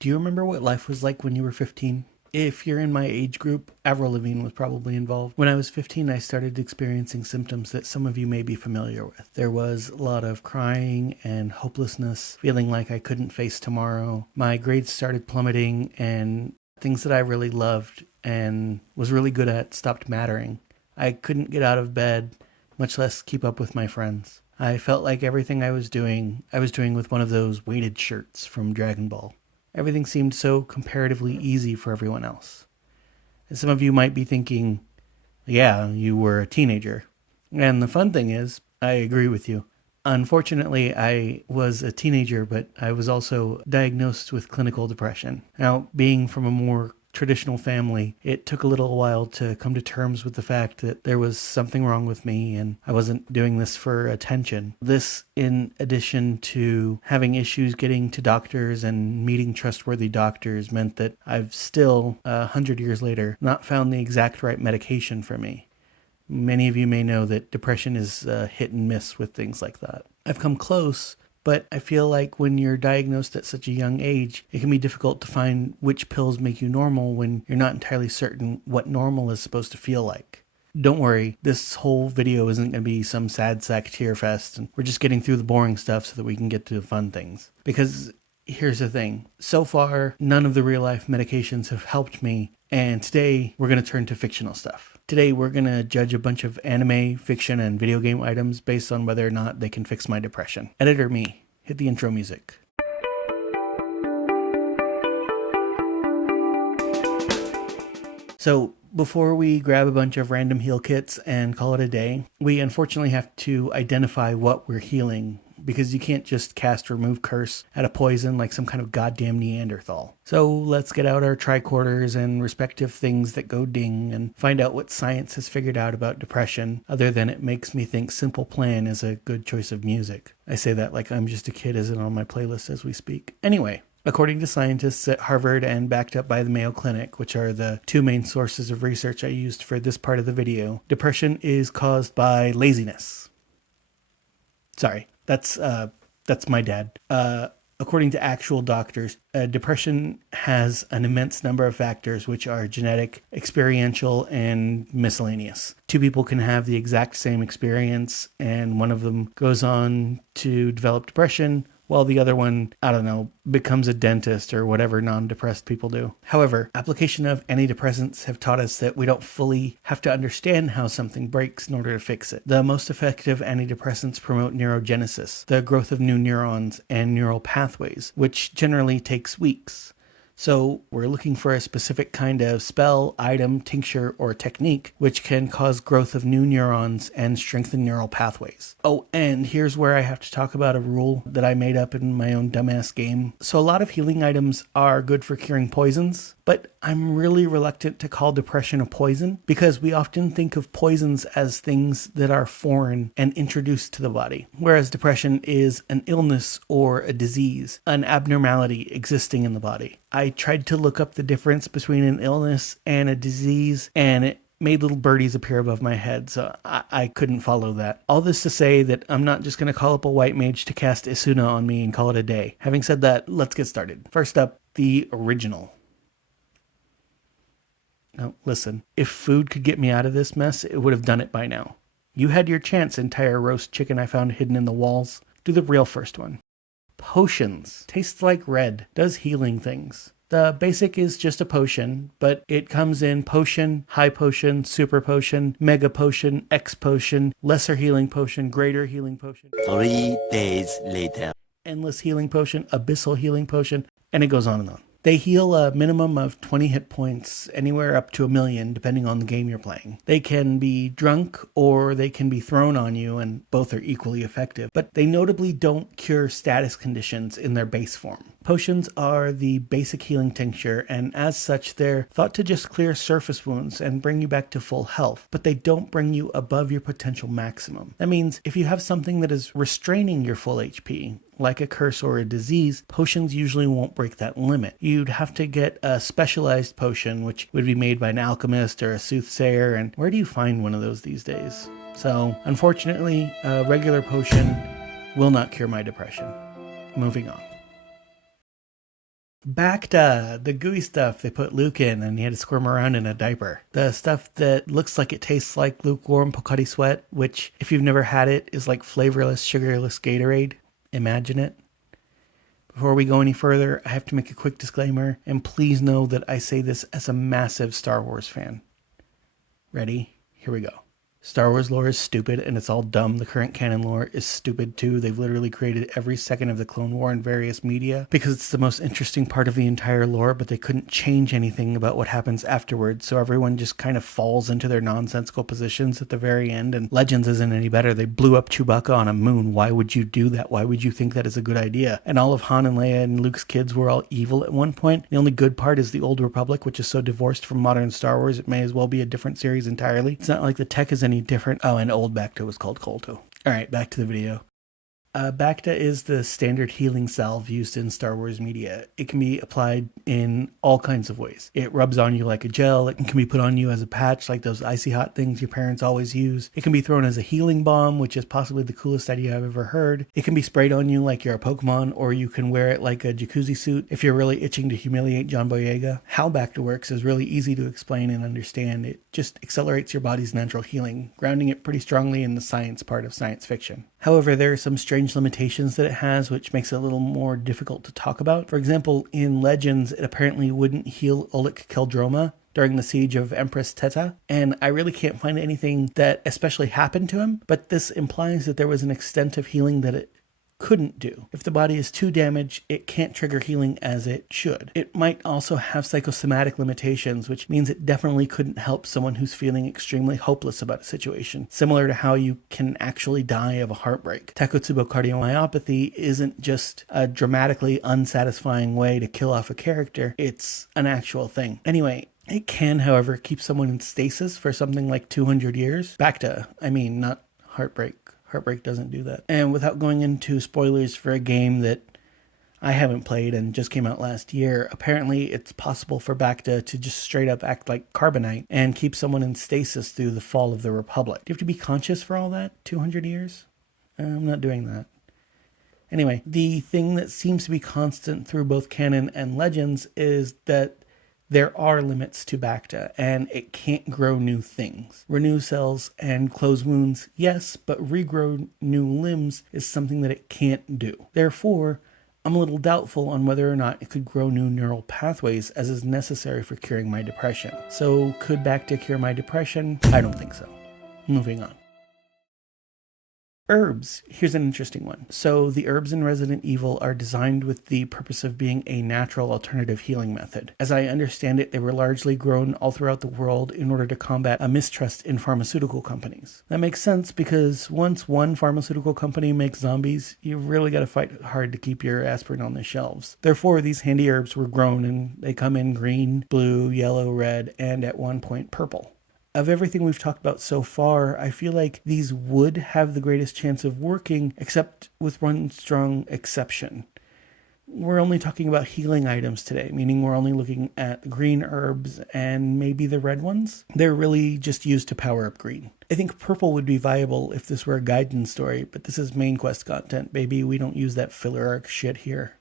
Do you remember what life was like when you were 15? If you're in my age group, Avril Lavigne was probably involved. When I was 15, I started experiencing symptoms that some of you may be familiar with. There was a lot of crying and hopelessness, feeling like I couldn't face tomorrow. My grades started plummeting, and things that I really loved and was really good at stopped mattering. I couldn't get out of bed, much less keep up with my friends. I felt like everything I was doing with one of those weighted shirts from Dragon Ball. Everything seemed so comparatively easy for everyone else. And some of you might be thinking, yeah, you were a teenager. And the fun thing is, I agree with you. Unfortunately, I was a teenager, but I was also diagnosed with clinical depression. Now, being from a more traditional family, it took a little while to come to terms with the fact that there was something wrong with me and I wasn't doing this for attention. This, in addition to having issues getting to doctors and meeting trustworthy doctors, meant that I've still, 100 years later, not found the exact right medication for me. Many of you may know that depression is hit and miss with things like that. I've come close, but I feel like when you're diagnosed at such a young age, it can be difficult to find which pills make you normal when you're not entirely certain what normal is supposed to feel like. Don't worry, this whole video isn't going to be some sad sack tear fest, and we're just getting through the boring stuff so that we can get to the fun things. Because here's the thing, so far, none of the real life medications have helped me, and today we're going to turn to fictional stuff. Today we're going to judge a bunch of anime, fiction, and video game items based on whether or not they can fix my depression. Editor me, hit the intro music. So before we grab a bunch of random heal kits and call it a day, we unfortunately have to identify what we're healing, because you can't just cast Remove Curse at a poison like some kind of goddamn Neanderthal. So let's get out our tricorders and respective things that go ding and find out what science has figured out about depression, other than it makes me think Simple Plan is a good choice of music. I say that like I'm just a kid isn't on my playlist as we speak. Anyway, according to scientists at Harvard and backed up by the Mayo Clinic, which are the two main sources of research I used for this part of the video, depression is caused by laziness. Sorry, that's my dad. According to actual doctors, depression has an immense number of factors, which are genetic, experiential, and miscellaneous. Two people can have the exact same experience, and one of them goes on to develop depression, while the other one, I don't know, becomes a dentist or whatever non-depressed people do. However, application of antidepressants have taught us that we don't fully have to understand how something breaks in order to fix it. The most effective antidepressants promote neurogenesis, the growth of new neurons and neural pathways, which generally takes weeks. So we're looking for a specific kind of spell, item, tincture, or technique which can cause growth of new neurons and strengthen neural pathways. Oh, and here's where I have to talk about a rule that I made up in my own dumbass game. So a lot of healing items are good for curing poisons, but I'm really reluctant to call depression a poison because we often think of poisons as things that are foreign and introduced to the body, whereas depression is an illness or a disease, an abnormality existing in the body. I tried to look up the difference between an illness and a disease, and it made little birdies appear above my head, so I couldn't follow that. All this to say that I'm not just going to call up a white mage to cast Isuna on me and call it a day. Having said that, let's get started. First up, the original. Now, listen, if food could get me out of this mess, it would have done it by now. You had your chance, entire roast chicken I found hidden in the walls. Do the real first one. Potions. Tastes like red. Does healing things. The basic is just a potion, but it comes in potion, high potion, super potion, mega potion, X potion, lesser healing potion, greater healing potion. 3 days later. Endless healing potion, abyssal healing potion, and it goes on and on. They heal a minimum of 20 hit points, anywhere up to 1,000,000, depending on the game you're playing. They can be drunk or they can be thrown on you, and both are equally effective, but they notably don't cure status conditions in their base form. Potions are the basic healing tincture, and as such, they're thought to just clear surface wounds and bring you back to full health, but they don't bring you above your potential maximum. That means if you have something that is restraining your full HP, like a curse or a disease, potions usually won't break that limit. You'd have to get a specialized potion, which would be made by an alchemist or a soothsayer, and where do you find one of those these days? So, unfortunately, a regular potion will not cure my depression. Moving on. Bacta, the gooey stuff they put Luke in and he had to squirm around in a diaper. The stuff that looks like it tastes like lukewarm Pocari Sweat, which, if you've never had it, is like flavorless, sugarless Gatorade. Imagine it. Before we go any further, I have to make a quick disclaimer, and please know that I say this as a massive Star Wars fan. Ready? Here we go. Star Wars lore is stupid and it's all dumb. The current canon lore is stupid too. They've literally created every second of the Clone War in various media because it's the most interesting part of the entire lore, but they couldn't change anything about what happens afterwards. So everyone just kind of falls into their nonsensical positions at the very end, and Legends isn't any better. They blew up Chewbacca on a moon. Why would you do that? Why would you think that is a good idea? And all of Han and Leia and Luke's kids were all evil at one point. The only good part is the Old Republic, which is so divorced from modern Star Wars, it may as well be a different series entirely. It's not like the tech is any different. Oh, and old Bacta was called Kolto. Alright, back to the video. Bacta is the standard healing salve used in Star Wars media. It can be applied in all kinds of ways. It rubs on you like a gel. It can be put on you as a patch, like those icy hot things your parents always use. It can be thrown as a healing balm, which is possibly the coolest idea I've ever heard. It can be sprayed on you like you're a Pokemon, or you can wear it like a jacuzzi suit if you're really itching to humiliate John Boyega. How Bacta works is really easy to explain and understand. It just accelerates your body's natural healing, grounding it pretty strongly in the science part of science fiction. However, there are some strange limitations that it has, which makes it a little more difficult to talk about. For example, in Legends, it apparently wouldn't heal Oleg Keldroma during the siege of Empress Teta, and I really can't find anything that especially happened to him, but this implies that there was an extent of healing that it couldn't do. If the body is too damaged, it can't trigger healing as it should. It might also have psychosomatic limitations, which means it definitely couldn't help someone who's feeling extremely hopeless about a situation, similar to how you can actually die of a heartbreak. Takotsubo cardiomyopathy isn't just a dramatically unsatisfying way to kill off a character, it's an actual thing. Anyway, it can, however, keep someone in stasis for something like 200 years. Bacta, not heartbreak. Heartbreak doesn't do that. And without going into spoilers for a game that I haven't played and just came out last year, apparently it's possible for Bacta to just straight up act like carbonite and keep someone in stasis through the fall of the Republic. Do you have to be conscious for all that? 200 years? I'm not doing that. Anyway, the thing that seems to be constant through both canon and Legends is that there are limits to Bacta, and it can't grow new things. Renew cells and close wounds, yes, but regrow new limbs is something that it can't do. Therefore, I'm a little doubtful on whether or not it could grow new neural pathways as is necessary for curing my depression. So, could Bacta cure my depression? I don't think so. Moving on. Herbs. Here's an interesting one. So the herbs in Resident Evil are designed with the purpose of being a natural alternative healing method. As I understand it, they were largely grown all throughout the world in order to combat a mistrust in pharmaceutical companies. That makes sense because once one pharmaceutical company makes zombies, you really got to fight hard to keep your aspirin on the shelves. Therefore, these handy herbs were grown and they come in green, blue, yellow, red, and at one point purple. Of everything we've talked about so far, I feel like these would have the greatest chance of working, except with one strong exception. We're only talking about healing items today, meaning we're only looking at green herbs and maybe the red ones. They're really just used to power up green. I think purple would be viable if this were a Gaiden story, but this is main quest content, baby. We don't use that filler arc shit here.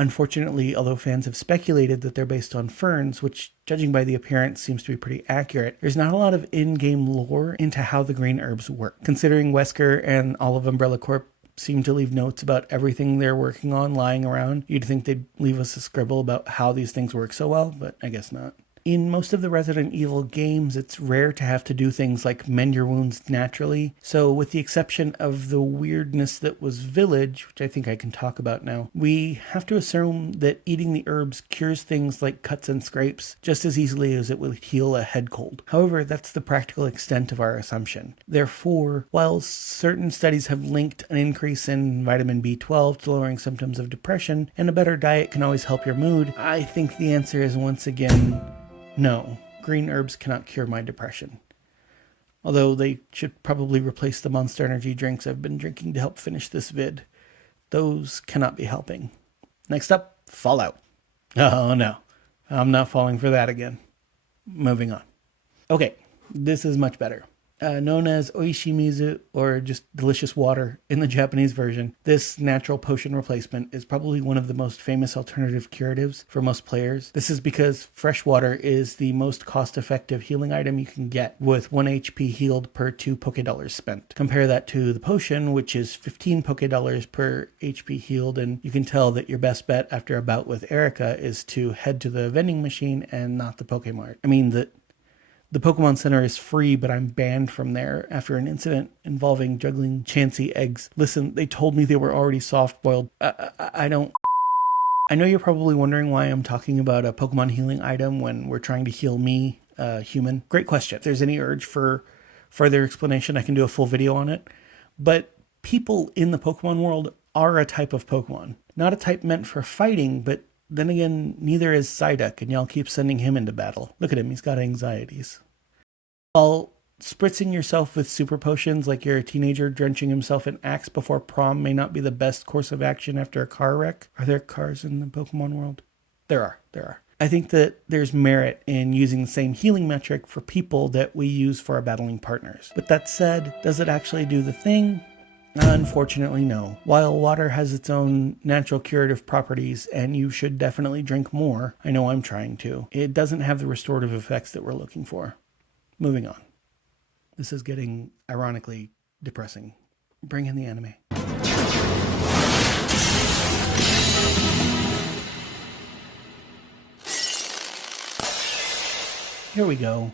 Unfortunately, although fans have speculated that they're based on ferns, which, judging by the appearance, seems to be pretty accurate, there's not a lot of in-game lore into how the green herbs work. Considering Wesker and all of Umbrella Corp seem to leave notes about everything they're working on lying around, you'd think they'd leave us a scribble about how these things work so well, but I guess not. In most of the Resident Evil games, it's rare to have to do things like mend your wounds naturally. So with the exception of the weirdness that was Village, which I think I can talk about now, we have to assume that eating the herbs cures things like cuts and scrapes just as easily as it would heal a head cold. However, that's the practical extent of our assumption. Therefore, while certain studies have linked an increase in vitamin B12 to lowering symptoms of depression, and a better diet can always help your mood, I think the answer is once again, no, green herbs cannot cure my depression. Although they should probably replace the Monster Energy drinks I've been drinking to help finish this vid. Those cannot be helping. Next up, Fallout. Oh no, I'm not falling for that again. Moving on. Okay, this is much better. Known as oishimizu, or just delicious water in the Japanese version, this natural potion replacement is probably one of the most famous alternative curatives for most players. This is because fresh water is the most cost-effective healing item you can get, with 1 HP healed per 2 Poké Dollars spent. Compare that to the potion, which is 15 Poké Dollars per HP healed, and you can tell that your best bet after a bout with Erica is to head to the vending machine and not the Pokémart. I mean, the Pokemon Center is free, but I'm banned from there after an incident involving juggling Chansey eggs. Listen, they told me they were already soft-boiled. I don't... I know you're probably wondering why I'm talking about a Pokemon healing item when we're trying to heal me, human. Great question. If there's any urge for further explanation, I can do a full video on it. But people in the Pokemon world are a type of Pokemon. Not a type meant for fighting, but then again, neither is Psyduck, and y'all keep sending him into battle. Look at him, he's got anxieties. While spritzing yourself with super potions like you're a teenager drenching himself in Axe before prom may not be the best course of action after a car wreck. Are there cars in the Pokemon world? There are. I think that there's merit in using the same healing metric for people that we use for our battling partners. But that said, does it actually do the thing? Unfortunately, no. While water has its own natural curative properties, and you should definitely drink more, I know I'm trying to, it doesn't have the restorative effects that we're looking for. Moving on. This is getting, ironically, depressing. Bring in the anime. Here we go.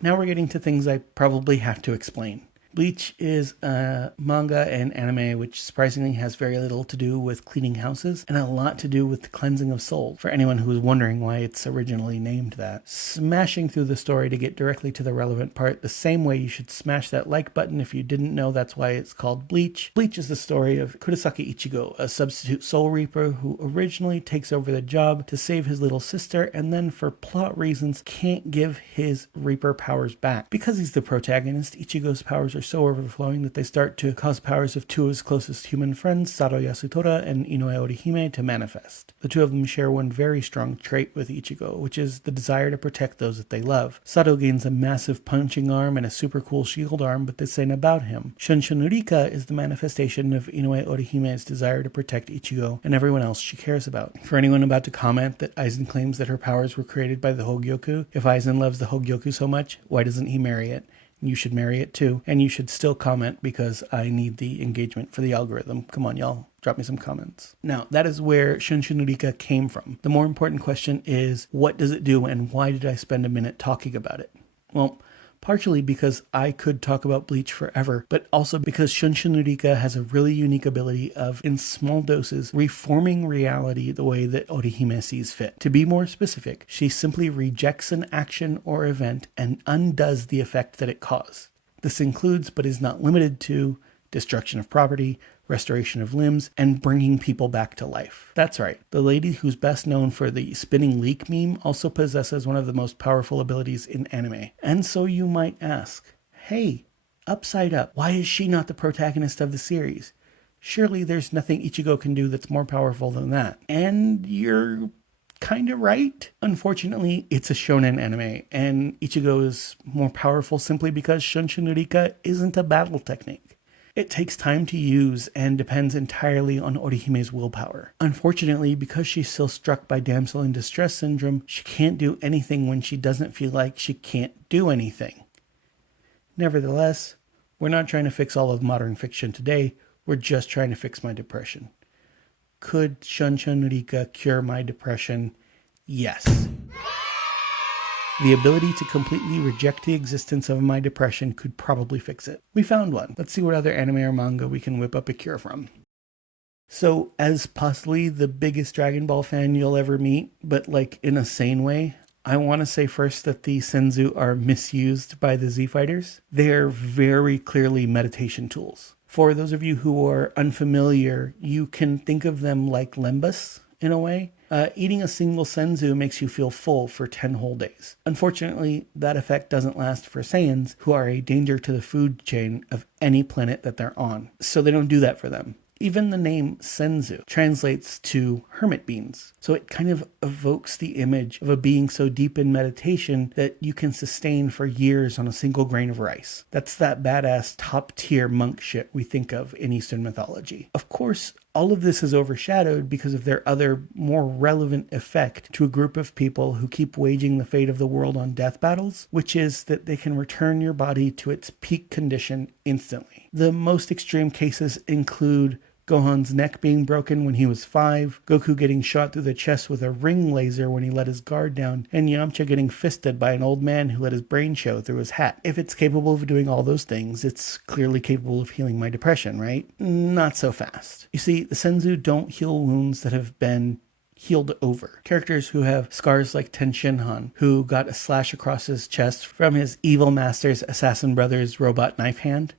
Now we're getting to things I probably have to explain. Bleach is a manga and anime which surprisingly has very little to do with cleaning houses and a lot to do with the cleansing of souls, for anyone who was wondering why it's originally named that. Smashing through the story to get directly to the relevant part, the same way you should smash that like button if you didn't know that's why it's called Bleach. Bleach is the story of Kurosaki Ichigo, a substitute soul reaper who originally takes over the job to save his little sister and then for plot reasons can't give his reaper powers back. Because he's the protagonist, Ichigo's powers are so overflowing that they start to cause powers of two of his closest human friends, Sado Yasutora and Inoue Orihime, to manifest. The two of them share one very strong trait with Ichigo, which is the desire to protect those that they love. Sado gains a massive punching arm and a super cool shield arm, but this ain't about him. Shunshinurika is the manifestation of Inoue Orihime's desire to protect Ichigo and everyone else she cares about. For anyone about to comment that Aizen claims that her powers were created by the Hogyoku, if Aizen loves the Hogyoku so much, why doesn't he marry it? You should marry it too. And you should still comment because I need the engagement for the algorithm. Come on, y'all. Drop me some comments. Now, that is where Shunshinurika came from. The more important question is, what does it do and why did I spend a minute talking about it? Well, partially because I could talk about Bleach forever, but also because Shunshinurika has a really unique ability of, in small doses, reforming reality the way that Orihime sees fit. To be more specific, she simply rejects an action or event and undoes the effect that it caused. This includes, but is not limited to, destruction of property, restoration of limbs, and bringing people back to life. That's right, the lady who's best known for the spinning leak meme also possesses one of the most powerful abilities in anime. And so you might ask, hey, Upside Up, why is she not the protagonist of the series? Surely there's nothing Ichigo can do that's more powerful than that. And you're kind of right. Unfortunately, it's a shonen anime, and Ichigo is more powerful simply because Shunshinurika isn't a battle technique. It takes time to use and depends entirely on Orihime's willpower. Unfortunately, because she's still struck by damsel in distress syndrome, she can't do anything when she doesn't feel like she can't do anything. Nevertheless, we're not trying to fix all of modern fiction today, we're just trying to fix my depression. Could Shunshinurika cure my depression? Yes. The ability to completely reject the existence of my depression could probably fix it. We found one. Let's see what other anime or manga we can whip up a cure from. So, as possibly the biggest Dragon Ball fan you'll ever meet, but like in a sane way, I want to say first that the Senzu are misused by the Z-Fighters. They're very clearly meditation tools. For those of you who are unfamiliar, you can think of them like Lembas in a way. Eating a single senzu makes you feel full for 10 whole days. Unfortunately, that effect doesn't last for Saiyans, who are a danger to the food chain of any planet that they're on. So they don't do that for them. Even the name senzu translates to hermit beings. So it kind of evokes the image of a being so deep in meditation that you can sustain for years on a single grain of rice. That's that badass top tier monk shit we think of in Eastern mythology. Of course, all of this is overshadowed because of their other, more relevant effect to a group of people who keep waging the fate of the world on death battles, which is that they can return your body to its peak condition instantly. The most extreme cases include Gohan's neck being broken when he was 5, Goku getting shot through the chest with a ring laser when he let his guard down, and Yamcha getting fisted by an old man who let his brain show through his hat. If it's capable of doing all those things, it's clearly capable of healing my depression, right? Not so fast. You see, the Senzu don't heal wounds that have been healed over. Characters who have scars like Ten Shinhan, who got a slash across his chest from his evil master's assassin brother's robot knife hand.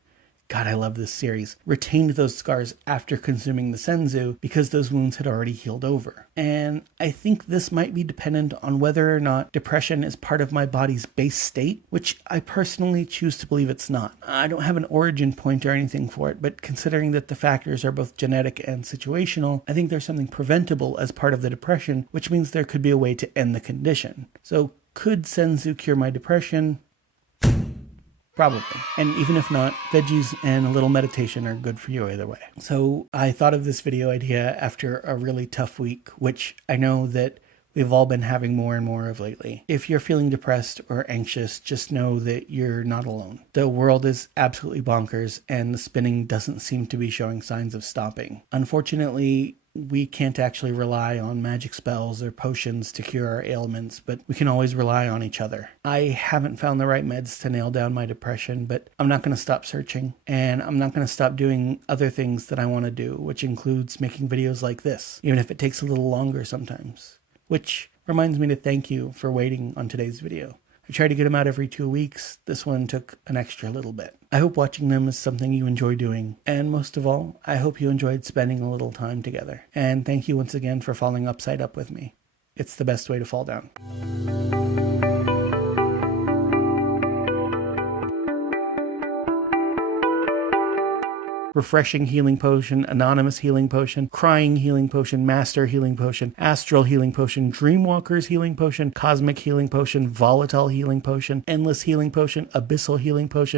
God, I love this series. Retained those scars after consuming the senzu because those wounds had already healed over. And I think this might be dependent on whether or not depression is part of my body's base state, which I personally choose to believe it's not. I don't have an origin point or anything for it, but considering that the factors are both genetic and situational, I think there's something preventable as part of the depression, which means there could be a way to end the condition. So could senzu cure my depression? Probably. And even if not, veggies and a little meditation are good for you either way. So I thought of this video idea after a really tough week, which I know that we've all been having more and more of lately. If you're feeling depressed or anxious, just know that you're not alone. The world is absolutely bonkers and the spinning doesn't seem to be showing signs of stopping. Unfortunately, we can't actually rely on magic spells or potions to cure our ailments, but we can always rely on each other. I haven't found the right meds to nail down my depression, but I'm not going to stop searching, and I'm not going to stop doing other things that I want to do, which includes making videos like this, even if it takes a little longer sometimes. Which reminds me to thank you for waiting on today's video. I try to get them out every 2 weeks. This one took an extra little bit. I hope watching them is something you enjoy doing. And most of all, I hope you enjoyed spending a little time together. And thank you once again for falling upside up with me. It's the best way to fall down. Refreshing healing potion, anonymous healing potion, crying healing potion, master healing potion, astral healing potion, dreamwalker's healing potion, cosmic healing potion, volatile healing potion, endless healing potion, abyssal healing potion,